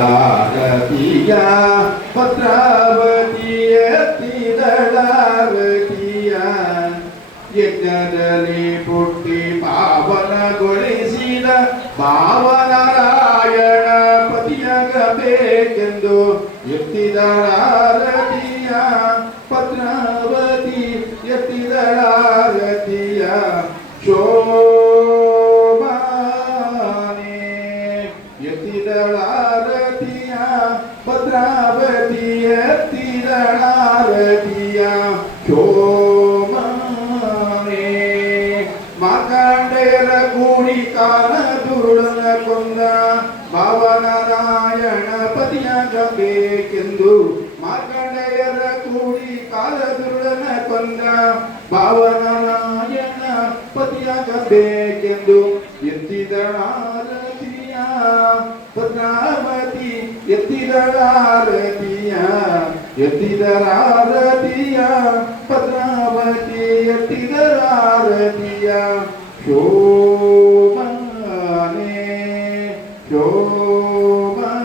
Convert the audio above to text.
ಎತ್ತಿದಳಾರತಿಯ ಭದ್ರಾವತಿ ಎತ್ತಿದಳಾರತಿಯ ಯಜ್ಞದಲ್ಲಿ ಪುಟ್ಟಿ ಪಾವನಗೊಳಿಸಿದ ಭಾವನಾರಾಯಣ ಪತಿಯಾಗಬೇಕೆಂದು ಎತ್ತಿದಳಾರತಿಯ ಭದ್ರಾವತಿ ಎತ್ತಿದಳಾರತಿಯ ಶೋಭಾನೆ ಎತ್ತಿದಳಾರತಿಯ ಭದ್ರಾವತಿ ಎತ್ತಿದಳಾರತಿಯ ಶೋಭಾನೆ ಮಾರ್ಕಂಡೇಯರ ಕೂಡಿ ಕಾಲ ದುರುಳನ ಕೊಂದ ಭಾವನಾರಾಯಣ ಪತಿಯಾಗಬೇಕೆಂದು ಮಾರ್ಕಂಡೇಯರ ಕೂಡಿ ಕಾಲ ದುರುಳನ ಕೊಂದ ಭಾವನಾರಾಯಣ ಪತಿಯಾಗಬೇಕೆಂದು ಎತ್ತಿದಳಾರತಿಯ ಭದ್ರಾವತಿ ಎತ್ತಿದಳಾರತಿಯ ಎತ್ತಿದಳಾರತಿಯ ಭದ್ರಾವತಿ ಎತ್ತಿದಳಾರತಿಯ ಶೋಭಾನೆ ಶೋಭಾನೆ